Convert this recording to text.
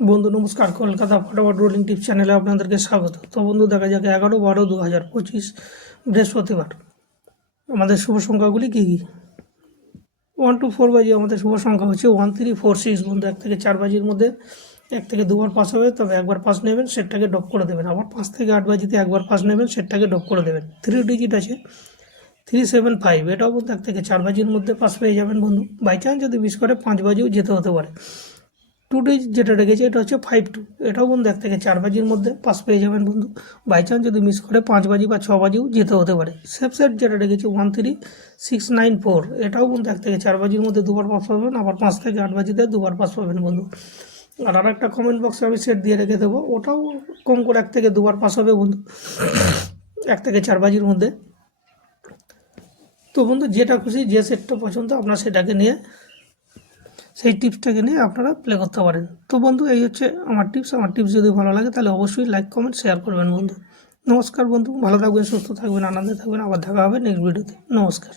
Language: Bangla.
বন্ধু নমস্কার, কলকাতা ফটাফট রোলিং টিপস চ্যানেলে আপনাদেরকে স্বাগত। তো বন্ধু দেখা যাক 11/12/2025 বৃহস্পতিবার আমাদের শুভ সংখ্যাগুলি কী কী। 1 to 4 বাজি আমাদের শুভ সংখ্যা হচ্ছে 1346। বন্ধু 1 থেকে 4 বাজির মধ্যে 1 থেকে 2বার পাস হবে, তবে একবার পাস নেবেন সেটটাকে ড্রপ করে দেবেন। আবার 5 থেকে 8 বাজিতে একবার পাস নেবেন সেটটাকে ড্রপ করে দেবেন। 3 ডিজিট আছে 375, এটাও বন্ধু 1 থেকে 4 বাজির মধ্যে পাস পেয়ে যাবেন বন্ধু। বাই চান্স যদি মিস করে 5 বাজিও যেতে হতে পারে। 2 ডিজিট যেটা রেখেছে এটা হচ্ছে 52, এটাও বন্ধু 1 থেকে 4 বাজির মধ্যে পাস পেয়ে যাবেন বন্ধু। বাই চান্স যদি মিস করে 5 বাজি বা 6 বাজিও যেতে হতে পারে। সেফ সেট যেটা রেখেছে 13694, এটাও বন্ধু 1 থেকে 4 বাজির মধ্যে দুবার পাস পাবেন, আবার 5 থেকে 8 বাজিতে দুবার পাস পাবেন বন্ধু। আর একটা কমেন্ট বক্সে আমি সেট দিয়ে রেখে দেবো, ওটাও কম করে 1 থেকে 2বার পাস হবে বন্ধু, 1 থেকে 4 বাজির মধ্যে। তো বন্ধু যেটা খুশি, যে সেটটা পছন্দ আপনার সেটাকে নিয়ে, সেই টিপসটাকে নিয়ে আপনারা প্লে করতে পারেন। তো বন্ধু এই হচ্ছে আমার টিপস যদি ভালো লাগে তাহলে অবশ্যই লাইক কমেন্ট শেয়ার করবেন বন্ধু। নমস্কার বন্ধু, ভালো থাকবেন, সুস্থ থাকবেন, আনন্দে থাকবেন। আবার দেখা হবে নেক্সট ভিডিওতে। নমস্কার।